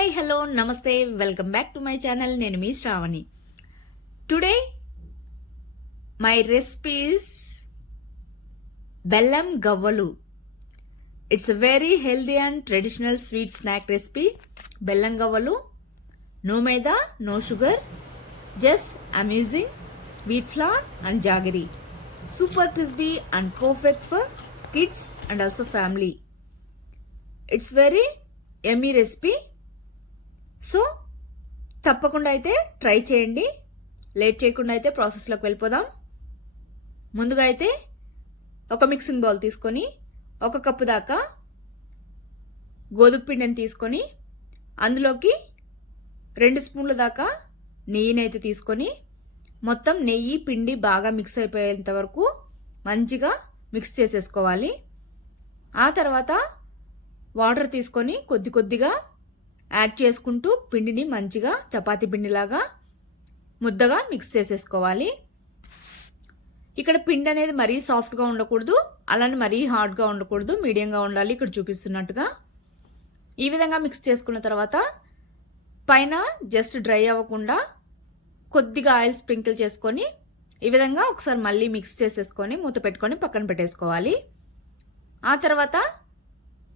Hi hello నమస్తే welcome back to my channel. నేను మీ శ్రావణి. టుడే మై రెసిపీస్ బెల్లం గవ్వలు. It's a very healthy and traditional sweet snack recipe. బెల్లం గవ్వలు, no maida, no sugar, just amusing wheat flour and jaggery. Super crispy and perfect for kids and also family. It's very yummy recipe. So తప్పకుండా అయితే try చేయండి. Late చేయకుండా అయితే ప్రాసెస్లోకి వెళ్ళిపోదాం. ముందుగా అయితే ఒక మిక్సింగ్ బౌల్ తీసుకొని 1 కప్పు దాకా గోధుమ పిండిని తీసుకొని అందులోకి 2 స్పూన్ల దాకా నెయ్యినైతే తీసుకొని మొత్తం నెయ్యి పిండి బాగా మిక్స్ అయిపోయేంత వరకు మంచిగా మిక్స్ చేసేసుకోవాలి. ఆ తర్వాత వాటర్ తీసుకొని కొద్ది కొద్దిగా యాడ్ చేసుకుంటూ పిండిని మంచిగా చపాతీ పిండిలాగా ముద్దగా మిక్స్ చేసేసుకోవాలి. ఇక్కడ పిండి అనేది మరీ సాఫ్ట్గా ఉండకూడదు, అలానే మరీ హార్డ్గా ఉండకూడదు, మీడియంగా ఉండాలి. ఇక్కడ చూపిస్తున్నట్టుగా ఈ విధంగా మిక్స్ చేసుకున్న తర్వాత పైన జస్ట్ డ్రై అవ్వకుండా కొద్దిగా ఆయిల్ స్ప్రింకిల్ చేసుకొని ఈ విధంగా ఒకసారి మళ్ళీ మిక్స్ చేసేసుకొని మూత పెట్టుకొని పక్కన పెట్టేసుకోవాలి. ఆ తర్వాత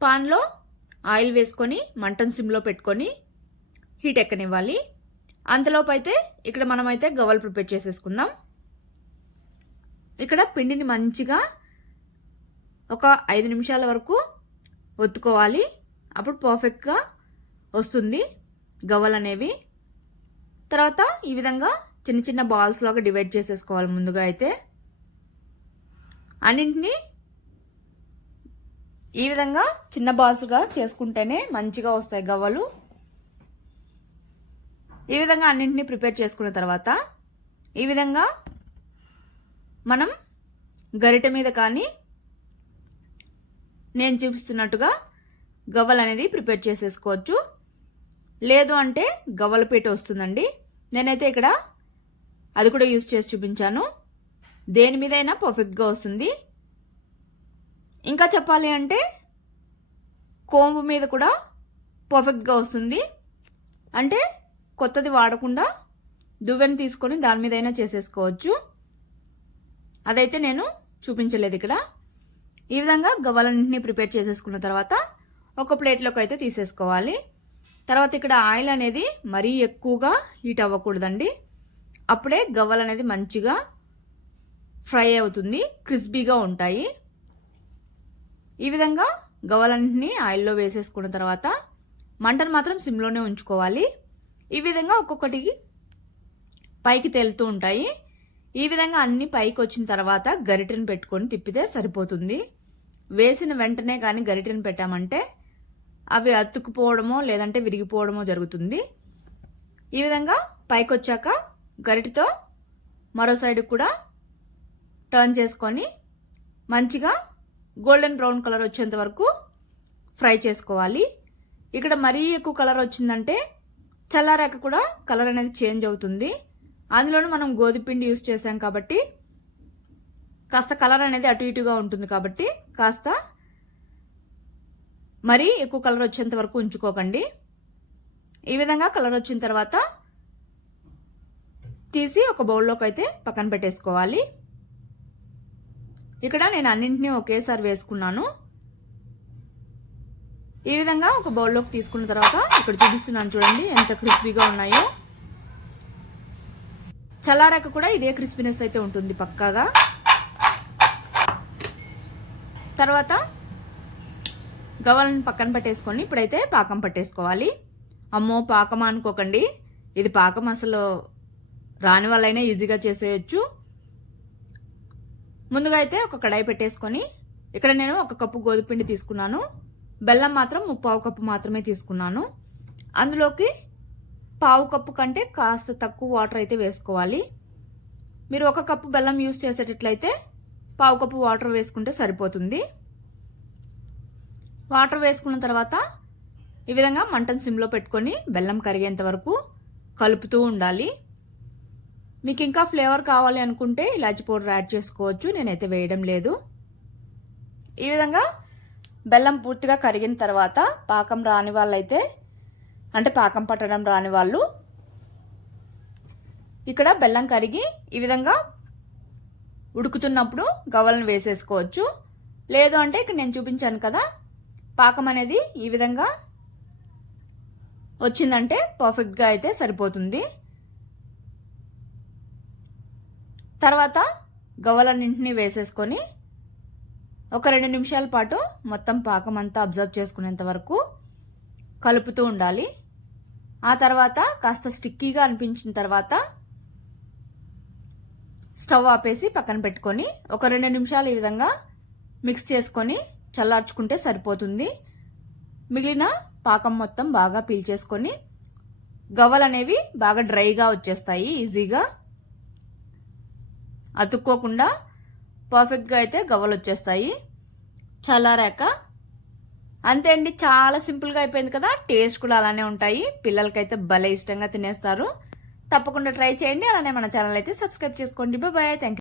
పాన్లో ఆయిల్ వేసుకొని మంటను సిమ్లో పెట్టుకొని హీట్ ఎక్కనివ్వాలి. అంతలోపు అయితే ఇక్కడ మనమైతే గవ్వలు ప్రిపేర్ చేసేసుకుందాం. ఇక్కడ పిండిని మంచిగా ఒక 5 నిమిషాల వరకు ఒత్తుకోవాలి. అప్పుడు పర్ఫెక్ట్గా వస్తుంది గవ్వలు అనేవి. తర్వాత ఈ విధంగా చిన్న చిన్న బాల్స్ లాగా డివైడ్ చేసేసుకోవాలి. ముందుగా అయితే అన్నింటినీ ఈ విధంగా చిన్న బాల్స్గా చేసుకుంటేనే మంచిగా వస్తాయి గవ్వలు. ఈ విధంగా అన్నింటినీ ప్రిపేర్ చేసుకున్న తర్వాత ఈ విధంగా మనం గరిటె మీద కానీ నేను చూపిస్తున్నట్టుగా గవ్వలు అనేది ప్రిపేర్ చేసేసుకోవచ్చు. లేదు అంటే గవ్వల పీట వస్తుందండి. నేనైతే ఇక్కడ అది కూడా యూజ్ చేసి చూపించాను. దేని మీదైనా పర్ఫెక్ట్గా వస్తుంది. ఇంకా చెప్పాలి అంటే కోంబు మీద కూడా పర్ఫెక్ట్గా వస్తుంది. అంటే కొత్తది వాడకుండా దువ్వెన తీసుకొని దాని మీదైనా చేసేసుకోవచ్చు. అదైతే నేను చూపించలేదు ఇక్కడ. ఈ విధంగా గవ్వలన్నింటినీ ప్రిపేర్ చేసేసుకున్న తర్వాత ఒక ప్లేట్లోకి అయితే తీసేసుకోవాలి. తర్వాత ఇక్కడ ఆయిల్ అనేది మరీ ఎక్కువగా హీట్ అవ్వకూడదండి. అప్పుడే గవ్వలు అనేది మంచిగా ఫ్రై అవుతుంది, క్రిస్పీగా ఉంటాయి. ఈ విధంగా గవ్వలన్నింటినీ ఆయిల్లో వేసేసుకున్న తర్వాత మంటను మాత్రం సిమ్లోనే ఉంచుకోవాలి. ఈ విధంగా ఒక్కొక్కటి పైకి తేలుతూ ఉంటాయి. ఈ విధంగా అన్ని పైకి వచ్చిన తర్వాత గరిటెను పెట్టుకొని తిప్పితే సరిపోతుంది. వేసిన వెంటనే కానీ గరిటెను పెట్టామంటే అవి అతుక్కుపోవడమో లేదంటే విరిగిపోవడమో జరుగుతుంది. ఈ విధంగా పైకి వచ్చాక గరిటెతో మరో సైడ్ కూడా టర్న్ చేసుకొని మంచిగా గోల్డెన్ బ్రౌన్ కలర్ వచ్చేంత వరకు ఫ్రై చేసుకోవాలి. ఇక్కడ మరీ ఎక్కువ కలర్ వచ్చిందంటే చల్లారాక కూడా కలర్ అనేది చేంజ్ అవుతుంది. అందులోనూ మనం గోధుమ పిండి యూజ్ చేసాం కాబట్టి కాస్త కలర్ అనేది అటు ఇటుగా ఉంటుంది. కాబట్టి కాస్త మరీ ఎక్కువ కలర్ వచ్చేంత వరకు ఉంచుకోకండి. ఈ విధంగా కలర్ వచ్చిన తర్వాత తీసి ఒక బౌల్లోకి అయితే పక్కన పెట్టేసుకోవాలి. ఇక్కడ నేను అన్నింటినీ ఒకేసారి వేసుకున్నాను. ఈ విధంగా ఒక బౌల్లోకి తీసుకున్న తర్వాత ఇక్కడ చూపిస్తున్నాను చూడండి ఎంత క్రిస్పీగా ఉన్నాయో. చల్లారాక కూడా ఇదే క్రిస్పీనెస్ అయితే ఉంటుంది పక్కాగా. తర్వాత గవ్వలను పక్కన పెట్టేసుకొని ఇప్పుడైతే పాకం పట్టేసుకోవాలి. అమ్మో పాకం అనుకోకండి, ఇది పాకం అసలు రాని వాళ్ళైనా ఈజీగా చేసేయచ్చు. ముందుగా అయితే ఒక కడాయి పెట్టేసుకొని ఇక్కడ నేను 1 కప్పు గోధుమ పిండి తీసుకున్నాను. బెల్లం మాత్రం 1/4 కప్పు మాత్రమే తీసుకున్నాను. అందులోకి 1/4 కప్పు కంటే కాస్త తక్కువ వాటర్ అయితే వేసుకోవాలి. మీరు 1 కప్పు బెల్లం యూజ్ చేసేటట్లయితే 1/4 కప్పు వాటర్ వేసుకుంటే సరిపోతుంది. వాటర్ వేసుకున్న తర్వాత ఈ విధంగా మంటను సిమ్లో పెట్టుకొని బెల్లం కరిగేంత వరకు కలుపుతూ ఉండాలి. మీకు ఇంకా ఫ్లేవర్ కావాలి అనుకుంటే ఇలాచి పౌడర్ యాడ్ చేసుకోవచ్చు. నేనైతే వేయడం లేదు. ఈ విధంగా బెల్లం పూర్తిగా కరిగిన తర్వాత పాకం రాని వాళ్ళైతే అంటే పాకం పట్టడం రాని వాళ్ళు ఇక్కడ బెల్లం కరిగి ఈ విధంగా ఉడుకుతున్నప్పుడు గవ్వలను వేసేసుకోవచ్చు. లేదు అంటే ఇక్కడ నేను చూపించాను కదా, పాకం అనేది ఈ విధంగా వచ్చిందంటే పర్ఫెక్ట్గా అయితే సరిపోతుంది. తర్వాత గవ్వలన్నింటినీ వేసేసుకొని ఒక 2 నిమిషాల పాటు మొత్తం పాకం అంతా అబ్జర్వ్ చేసుకునేంత వరకు కలుపుతూ ఉండాలి. ఆ తర్వాత కాస్త స్టిక్కీగా అనిపించిన తర్వాత స్టవ్ ఆపేసి పక్కన పెట్టుకొని ఒక 2 నిమిషాలు ఈ విధంగా మిక్స్ చేసుకొని చల్లార్చుకుంటే సరిపోతుంది. మిగిలిన పాకం మొత్తం బాగా పీల్చేసుకొని గవ్వలు అనేవి బాగా డ్రైగా వచ్చేస్తాయి. ఈజీగా అతుక్కోకుండా పర్ఫెక్ట్గా అయితే గవ్వలు వచ్చేస్తాయి చల్లారాక. అంతే అండి, చాలా సింపుల్గా అయిపోయింది కదా. టేస్ట్ కూడా అలానే ఉంటాయి. పిల్లలకైతే భలే ఇష్టంగా తినేస్తారు. తప్పకుండా ట్రై చేయండి. అలానే మన ఛానల్ అయితే సబ్స్క్రైబ్ చేసుకోండి. బాయ్. Thank you.